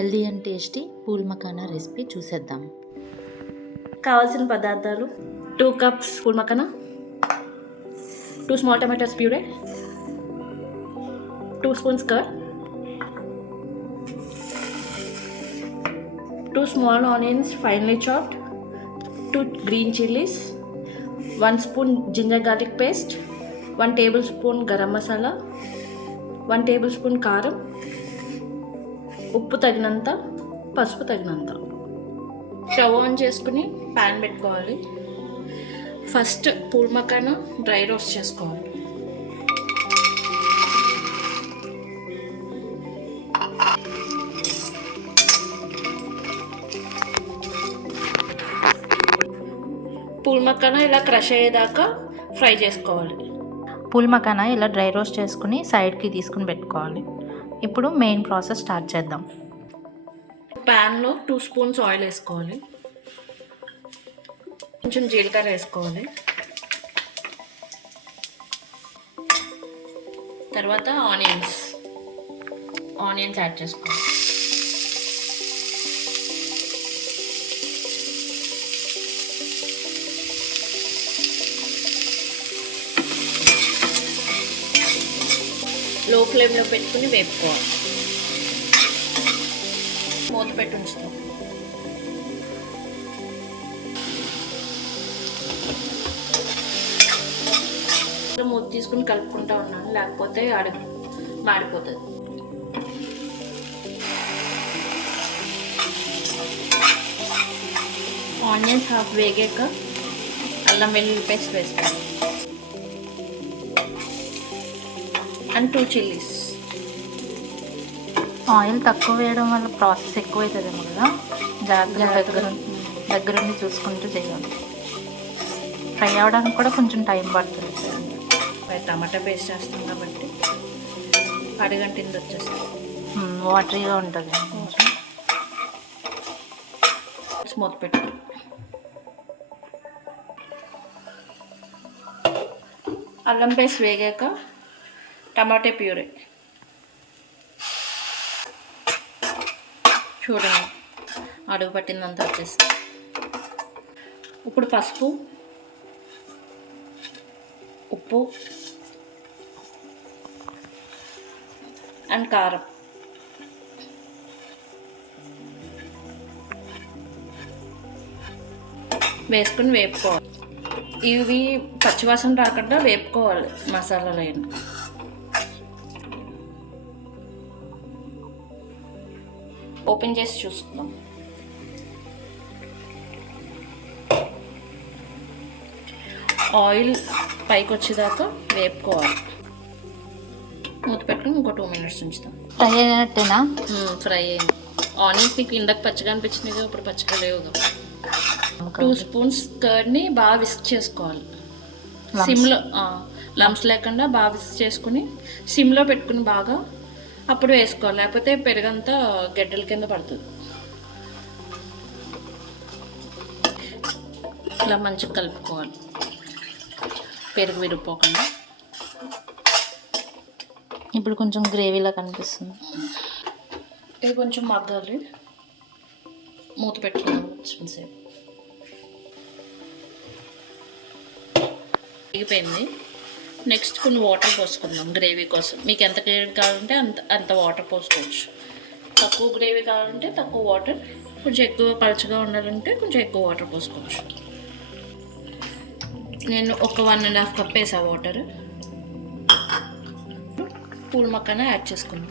Healthy and tasty phool makhana recipe చూసేద్దాం. కావాల్సిన పదార్థాలు 2 cups phool makhana, 2 small tomatoes puree, 2 spoons curd, 2 small onions finely chopped, 2 green chilies, 1 spoon ginger garlic paste, 1 tablespoon garam masala, 1 tablespoon కారం, ఉప్పు తగినంత, పసుపు తగినంత. స్టవ్ ఆన్ చేసుకుని ప్యాన్ పెట్టుకోవాలి. First pool makhana dry roast చేసుకోవాలి. పూల్ మఖానా ఇలా క్రష్ అయ్యేదాకా ఫ్రై చేసుకోవాలి. పూల్ మఖానా ఇలా డ్రై రోస్ట్ చేసుకుని సైడ్కి తీసుకుని పెట్టుకోవాలి. ఇప్పుడు మెయిన్ ప్రాసెస్ స్టార్ట్ చేద్దాం. ప్యాన్లో 2 స్పూన్స్ ఆయిల్ వేసుకోవాలి. కొంచెం జీలకర్ర వేసుకోవాలి. తర్వాత ఆనియన్స్ యాడ్ చేసుకోవాలి. లో ఫ్లేమ్లో పెట్టుకుని వేపుకోవాలి. మూత పెట్టి ఉంచుతాం. మూత తీసుకుని కలుపుకుంటా ఉన్నాను, లేకపోతే మాడిపోతుంది. ఆనియన్స్ హాఫ్ వేగాక అల్లం వెల్లుల్లి పేస్ట్ వేసుకోవాలి అండ్ 2 చిల్లీస్. ఆయిల్ తక్కువ వేయడం వల్ల ప్రాసెస్ ఎక్కువ అవుతుందేమో కదా, జాగ్రత్తగా దగ్గరుండి చూసుకుంటూ చేయాలి. ఫ్రై అవ్వడానికి కూడా కొంచెం టైం పడుతుంది. టమాటా పేస్ట్ చేస్తాం కాబట్టి అరగంటింది వచ్చేస్తుంది. వాటరీగా ఉంటుంది. మూత పెట్టి అల్లం పేస్ట్ వేగాక టమాటా ప్యూరే చూడండి, అడుగు పట్టిందంతా వచ్చేస్తుంది. ఇప్పుడు పసుపు, ఉప్పు అండ్ కారం వేసుకుని వేపుకోవాలి. ఇవి పచ్చివాసన రాకుండా వేపుకోవాలి మసాలాలు అయిన. ఓపెన్ చేసి చూసుకుందాం. ఆయిల్ పైకి వచ్చేదాకా వేపుకోవాలి. మూత పెట్టుకుని ఇంకో 2 మినిట్స్ ఉంచుతాం. ఫ్రై అయినట్టేనా? ఫ్రై అయింది. ఆనియన్స్ మీకు ఇందాక పచ్చిగా అనిపించినాయి, ఇప్పుడు పచ్చిగా లేవుగా. 2 స్పూన్స్ కర్డ్ని బాగా విస్క్ చేసుకోవాలి. సిమ్లో లంప్స్ లేకుండా బాగా విస్క్ చేసుకుని సిమ్లో పెట్టుకుని బాగా అప్పుడు వేసుకోవాలి, లేకపోతే పెరుగంతా గడ్డల కింద పడుతుంది. ఇలా మంచిగా కలుపుకోవాలి, పెరుగు విరిగిపోకుండా. ఇప్పుడు కొంచెం గ్రేవీలా కనిపిస్తుంది. ఇది కొంచెం మగ్గాలి. మూత పెట్టుకుందాం కొంచెం సేపు. వేగిపోయింది. నెక్స్ట్ కొన్ని వాటర్ పోసుకుందాం గ్రేవీ కోసం. మీకు ఎంత గ్రేవీ కావాలంటే అంత వాటర్ పోసుకోవచ్చు. తక్కువ గ్రేవీ కావాలంటే తక్కువ వాటర్, కొంచెం ఎక్కువ పలుచగా ఉండాలంటే కొంచెం ఎక్కువ వాటర్ పోసుకోవచ్చు. నేను ఒక 1.5 కప్ వేసా వాటర్. పూల్ మఖానా యాడ్ చేసుకున్నాం.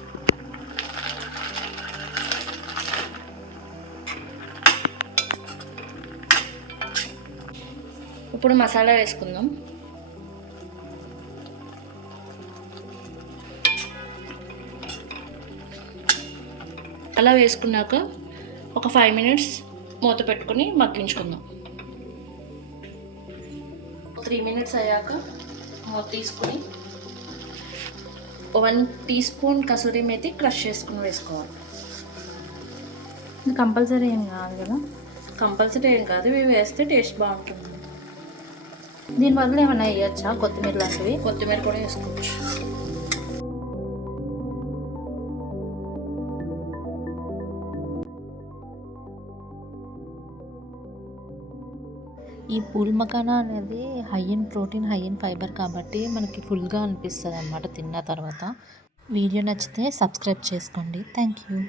ఇప్పుడు మసాలా వేసుకుందాం. అలా వేసుకున్నాక ఒక 5 మినిట్స్ మూత పెట్టుకుని మగ్గించుకుందాం. 3 మినిట్స్ అయ్యాక మూత తీసుకుని 1 teaspoon kasuri methi crush చేసుకుని వేసుకోవాలి. కంపల్సరీ ఏం కాదు కదా? కంపల్సరీ ఏం కాదు, ఇవి వేస్తే టేస్ట్ బాగుంటుంది. దీనివల్ల ఏమైనా వేయచ్చా? కొత్తిమీర లాంటివి? కొత్తిమీర కూడా వేసుకోవచ్చు. ఈ పూల్ మఖానా అనేది high in protein, high in fibre కాబట్టి మనకి ఫుల్గా అనిపిస్తుంది అన్నమాట తిన్న తర్వాత. వీడియో నచ్చితే సబ్స్క్రైబ్ చేసుకోండి. Thank you.